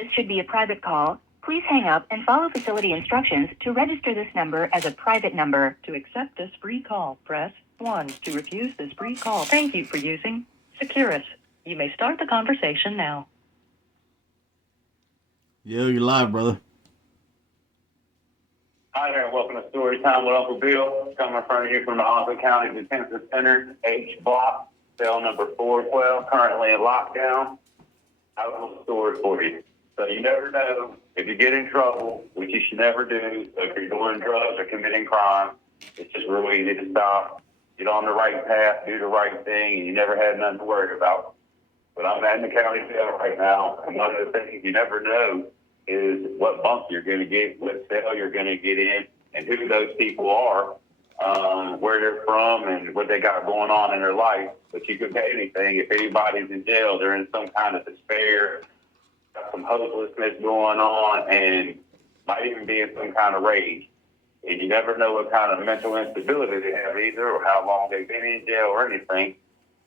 This should be a private call. Please hang up and follow facility instructions to register this number as a private number. To accept this free call, press 1. To refuse this free call, thank you for using Securus. You may start the conversation now. Yo, you're live, brother. Hi there, welcome to Story Time with Uncle Bill. Coming in front of you from the Austin County Detention Center, H Block, cell number 412, currently in lockdown. I have a story for you. So you never know if you get in trouble, which you should never do. So if you're doing drugs or committing crime, it's just real easy to stop, get on the right path, do the right thing, and you never had nothing to worry about. But I'm in the county jail right now, and one of the things you never know is what bump you're going to get, what cell you're going to get in, and who those people are, where they're from, and what they got going on in their life. But you could pay anything. If anybody's in jail, they're in some kind of despair, got some hopelessness going on, and might even be in some kind of rage. And you never know what kind of mental instability they have either, or how long they've been in jail or anything.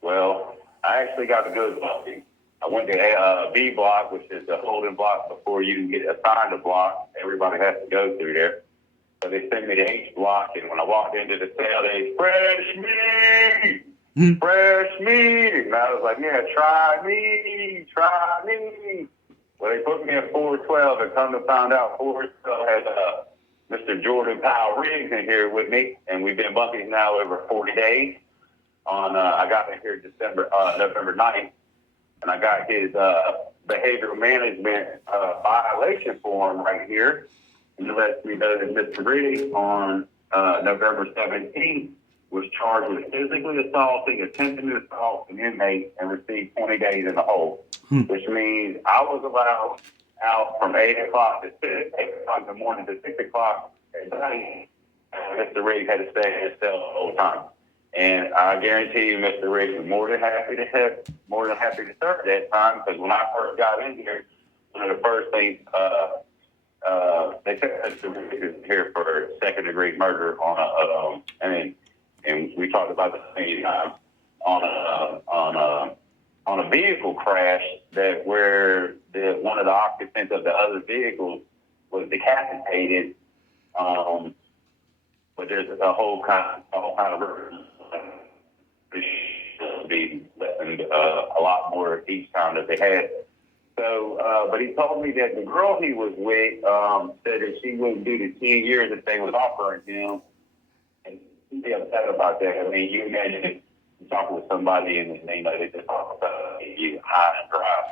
Well, I actually got a good bumping. I went to B block, which is the holding block before you can get assigned a block. Everybody has to go through there. So they sent me to H block, and when I walked into the cell, they fresh meat, fresh meat. And I was like, yeah, try me. Well, they put me at 412, and come to find out 412 had Mr. Jordan Powell Riggs in here with me, and we've been bumping now over 40 days. I got in here November 9th. And I got his behavioral management violation form right here. And it lets me know that Mr. Riggs on November 17th was charged with physically assaulting, attempting to assault an inmate, and received 20 days in the hole. Which means I was allowed out from 8 o'clock in the morning to 6 o'clock at night. Mr. Riggs had to stay in his cell the whole time. And I guarantee you, Mr. Riggs was more than happy to serve that time, because when I first got in here, one of the first things they said Mr. Riggs is here for second-degree murder and we talked about this many times on a vehicle crash where one of the occupants of the other vehicle was decapitated. But there's a whole kind of be lessened a lot more each time that they had. So, but he told me that the girl he was with said that she wouldn't do the 10 years that they was offering him, and he'd be upset about that. I mean, you imagine you talking with somebody and they know they just talk about you high and dry.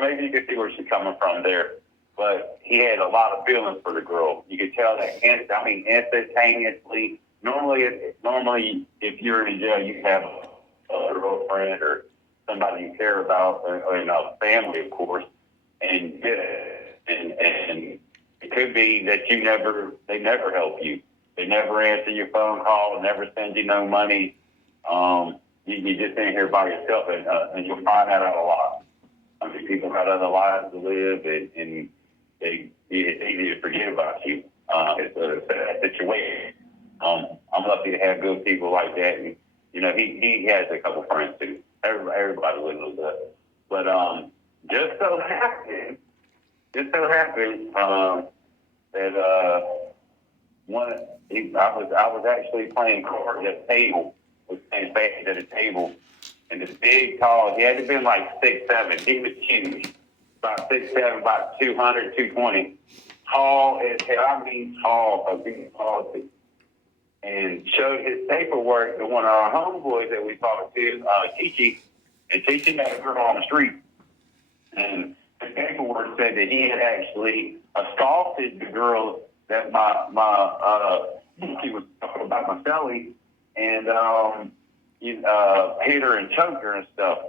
Maybe you could see where she's coming from there. But he had a lot of feelings for the girl. You could tell that, instantaneously. Normally, if you're in jail, you have a girlfriend or somebody you care about, or family, of course. And it could be that they never help you. They never answer your phone call, never send you no money. You just in here by yourself, and you'll find that out a lot. I mean, people got other lives to live, and it's easy to forget about you. It's a sad situation. I'm lucky to have good people like that, and he has a couple friends too. Everybody with a little bit, but just so happened that I was actually playing cards at a table, was playing spades at a table, and this big tall, he had to have been like 6'7". He was huge. About 6'7", about 200, 220. Tall as hell. I mean tall, because he's tall too. And showed his paperwork to one of our homeboys that we talked to, Chichi. And Chichi met a girl on the street. And his paperwork said that he had actually assaulted the girl that he was talking about, my Celly, and hit her and choked her and stuff.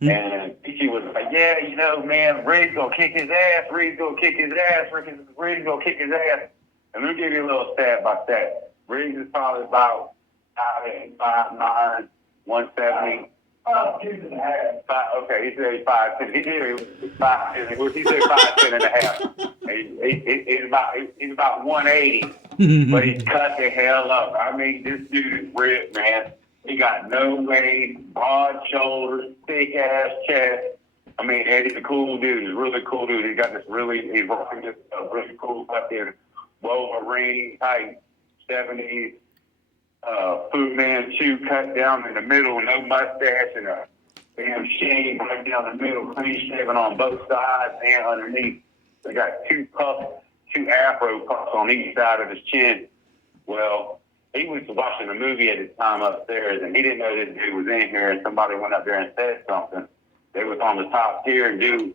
And she was like, yeah, man, Riggs gonna kick his ass. Riggs gonna kick his ass. Riggs gonna kick his ass. And let me give you a little stat by stat. Riggs is probably about 5'9", 170. 5'2.5". Okay, he said he's 5'10". He did. He was 5'10". He said 5'10.5". He's about 180, but he cut the hell up. I mean, this dude is ripped, man. He got no waist, broad shoulders, thick ass chest, I mean, and he's a cool dude. He's a really cool dude. He's rocking this really cool fucking Wolverine type 70s Fu Manchu cut down in the middle, no mustache, and a damn shave right down the middle, clean shaven on both sides and underneath. They got two afro puffs on each side of his chin. Well, he was watching a movie at the time upstairs, and he didn't know this dude was in here, and somebody went up there and said something. They was on the top tier, and dude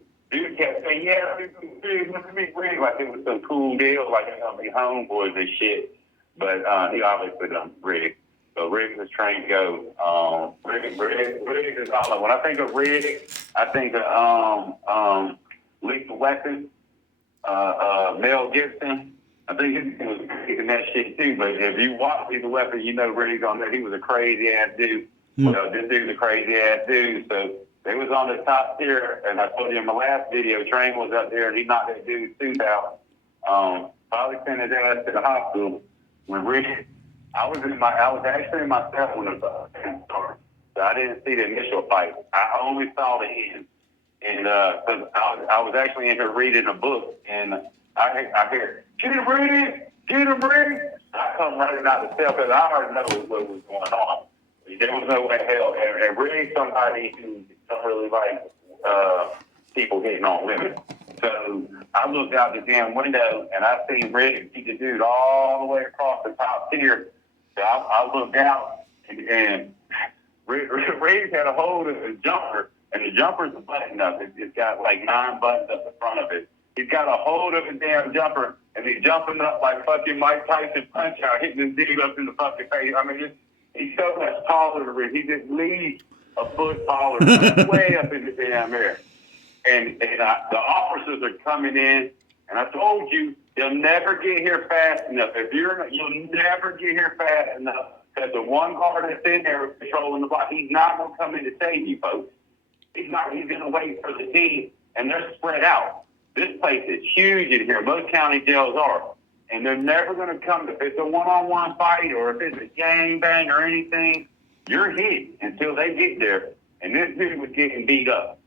kept saying, yeah, look at me, Riggs, like it was some cool deal, like they're going to be homeboys and shit. But he obviously done Riggs. So Riggs is trained to go. Riggs is all. When I think of Riggs, I think of Lethal Weapon, Mel Gibson. I think he was kicking that shit too. But if you watch Lethal Weapon, you know Riggs on there. He was a crazy ass dude. Well, this dude's a crazy ass dude. So they was on the top tier, and I told you in my last video, Train was up there, and he knocked that dude's tooth out. Probably sent his ass to the hospital. When Riggs, I was actually in my cell when the fight started, so I didn't see the initial fight. I only saw the end, and cause I was actually in here reading a book, and I hear, get him, Riggs, get him, Riggs. I come running out the cell because I already know what was going on. There was no way hell, and Riggs somebody who don't really like people hitting on women. So I looked out the damn window, and I seen Riggs beat the dude all the way across the top tier. So I looked out, and Riggs had a hold of his jumper, and the jumper's a button up. It's got like 9 buttons up the front of it. He's got a hold of his damn jumper, and he's jumping up like fucking Mike Tyson Punch-Out, hitting this dude up in the fucking face. I mean, he's so much taller than Riggs. He's at least a foot taller, way up in the damn air. And the officers are coming in, and I told you, they'll never get here fast enough. You'll never get here fast enough, because the one guard that's in there controlling the block, he's not going to come in to save you, folks. He's going to wait for the team, and they're spread out. This place is huge in here. Most county jails are. And they're never going to come. If it's a one-on-one fight or if it's a gang bang or anything, you're hit until they get there. And this dude was getting beat up.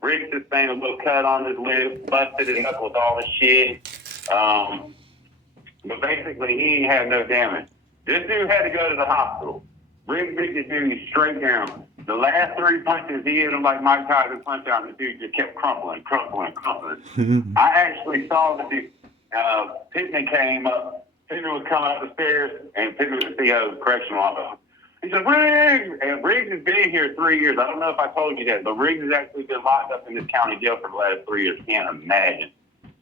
Riggs sustained a little cut on his lip, busted it up with all the shit. But basically, he ain't had no damage. This dude had to go to the hospital. Riggs beat the dude straight down. The last 3 punches, he hit him like Mike Tyson Punch-Out, and the dude just kept crumpling. I actually saw the dude. Pittman came up. Pittman was coming up the stairs, and Pittman was the CO, correctional officer. He said, Riggs! And Riggs has been here 3 years. I don't know if I told you that, but Riggs has actually been locked up in this county jail for the last 3 years. Can't imagine.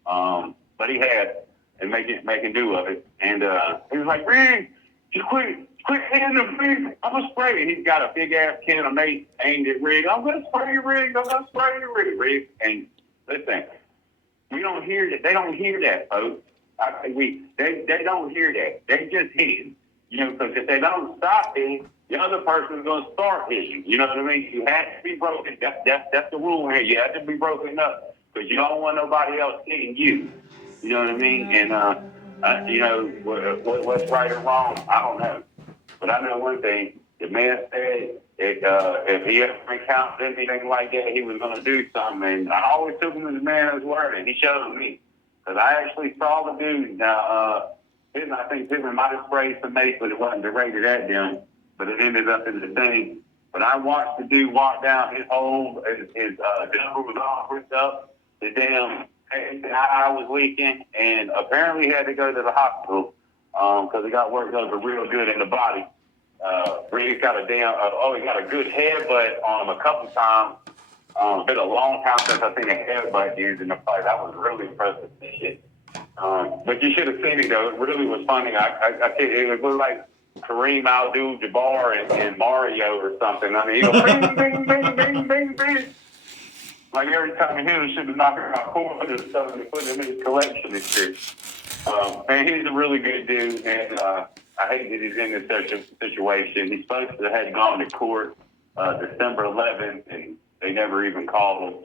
But he had, and making do of it. And he was like, Riggs, just quit hitting the Riggs. I'm going to spray it. He's got a big-ass can of mace aimed at Riggs. I'm going to spray you, Riggs. Riggs. And listen, we don't hear that. They don't hear that, folks. They don't hear that. They just hit him. You know, because if they don't stop hitting, the other person's going to start hitting. You know what I mean? You have to be broken. That's the rule here. You have to be broken up because you don't want nobody else hitting you. You know what I mean? And, you know, what's right or wrong, I don't know. But I know one thing. The man said if he ever encountered anything like that, he was going to do something. And I always took him as a man of his word, and he showed me. Because I actually saw the dude. Now, I think Pittman might have sprayed some mace, but it wasn't directed at them. But it ended up in the thing. But I watched the dude walk down his hole. His jumper was all ripped up. The damn eye was leaking. And apparently he had to go to the hospital because he got worked over real good in the body. Riggs got he got a good headbutt on him a couple times. It's been a long time since I've seen a headbutt used in a fight. I was really impressed with this shit. But you should have seen it, though. It really was funny. I think it looked like Kareem Abdul-Jabbar and Mario or something. I mean, he goes, bing, bing, bing, bing, bing, bing. Like every time he hit him, should have knocked out $400 or something and put him in his collection and shit. Man, he's a really good dude, and I hate that he's in this situation. He's supposed to have gone to court December 11th, and they never even called him.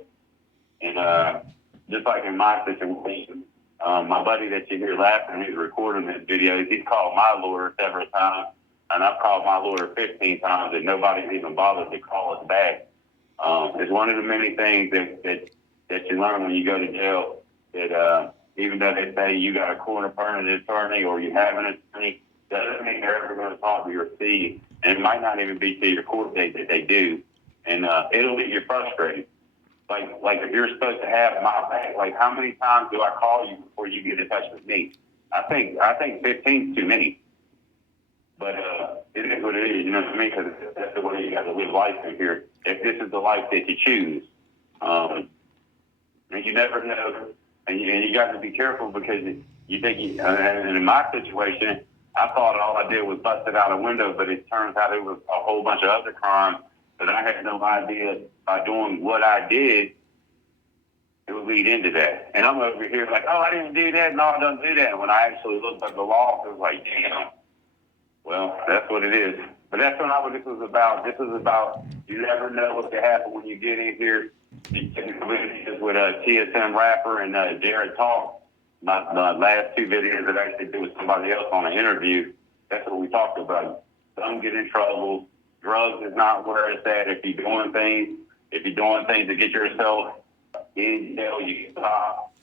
And just like in my situation, my buddy that you hear laughing, he's recording this video, he's called my lawyer several times, and I've called my lawyer 15 times, and nobody's even bothered to call us back. It's one of the many things that you learn when you go to jail. That even though they say you got a court-appointed attorney or you have an attorney, doesn't mean they're ever going to talk to your fee, and it might not even be to your court date that they do, and it'll get you frustrated. Like if you're supposed to have my back, like how many times do I call you before you get in touch with me? I think 15 is too many. But it is what it is, you know what I mean? Because that's the way you got to live life in here. If this is the life that you choose, and you never know, and you got to be careful because you think. And in my situation, I thought all I did was busted out a window, but it turns out it was a whole bunch of other crimes that I had no idea. By doing what I did, it would lead into that. And I'm over here like, oh, I didn't do that. No, I don't do that. And when I actually looked at the law, it was like, damn. Well, that's what it is. But that's not what this was about. This is about you never know what could happen when you get in here. You take the videos with TSM Rapper and Jared Talk. My last two videos that I actually did with somebody else on an interview. That's what we talked about. Don't get in trouble. Drugs is not where it's at. If you're doing things to get yourself in jail, you stop.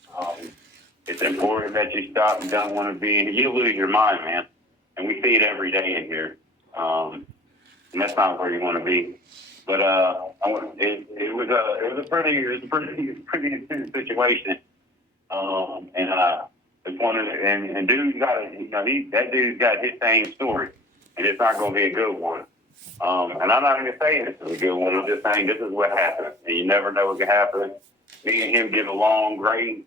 It's important that you stop and don't want to be in here. You lose your mind, man. And we see it every day in here. And that's not where you want to be. But it was a pretty intense situation. It's one of the, and dude's got that dude's got his same story, and it's not going to be a good one. And I'm not even saying this is a good one. I'm just saying this is what happened, and you never know what can happen. Me and him get along great.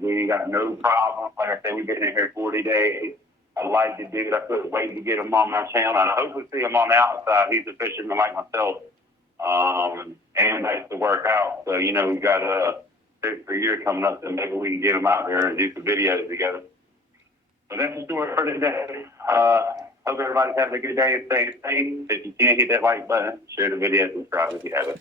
We ain't got no problem. Like I said, we've been in here 40 days. I like the dude. I couldn't wait to get him on my channel, and I hope we see him on the outside. He's a fisherman like myself, and likes to work out. So, we got a year coming up, so maybe we can get him out there and do some videos together. But that's the story for today. Hope everybody's having a good day and stay safe. If you can't hit that like button, share the video, subscribe if you haven't.